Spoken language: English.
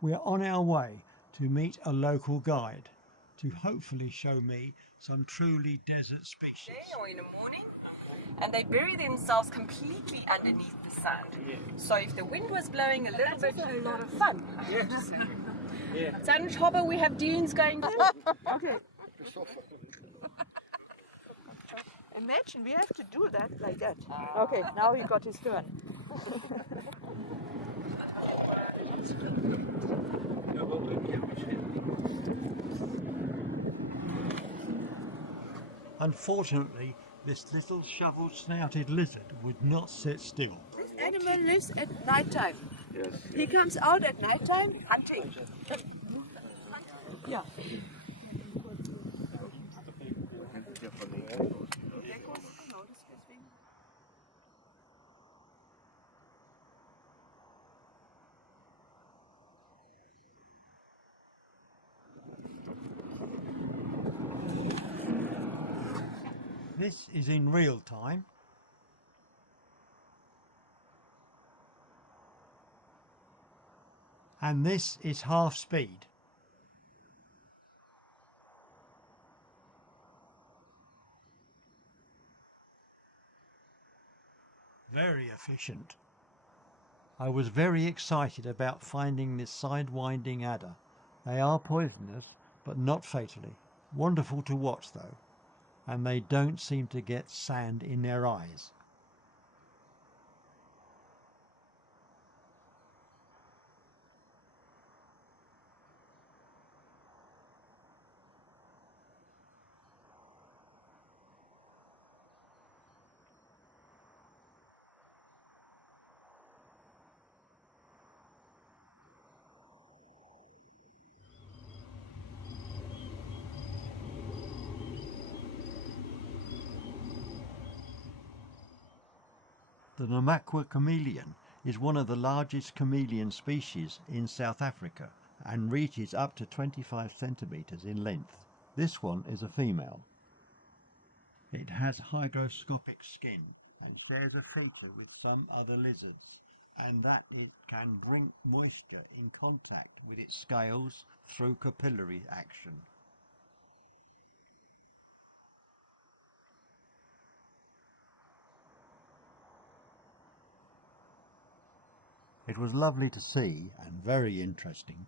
We are on our way to meet a local guide to hopefully show me some truly desert species. Or in the morning, and they bury themselves completely underneath the sand. Yeah. So if the wind was blowing a little bit, a lot of fun. Yes. Yeah. Sand hopper, we have dunes going. Okay. Imagine we have to do that like that. Okay, now he got his turn. Unfortunately, this little shovel-snouted lizard would not sit still. This animal lives at night time. Yes. He comes out at night time hunting. Yeah. This is in real time. And this is half speed. Very efficient. I was very excited about finding this sidewinding adder. They are poisonous, but not fatally. Wonderful to watch though, and they don't seem to get sand in their eyes. The Namakwa chameleon is one of the largest chameleon species in South Africa and reaches up to 25 centimeters in length. This one is a female. It has hygroscopic skin and shares a filter with some other lizards, and that it can bring moisture in contact with its scales through capillary action. It was lovely to see and very interesting.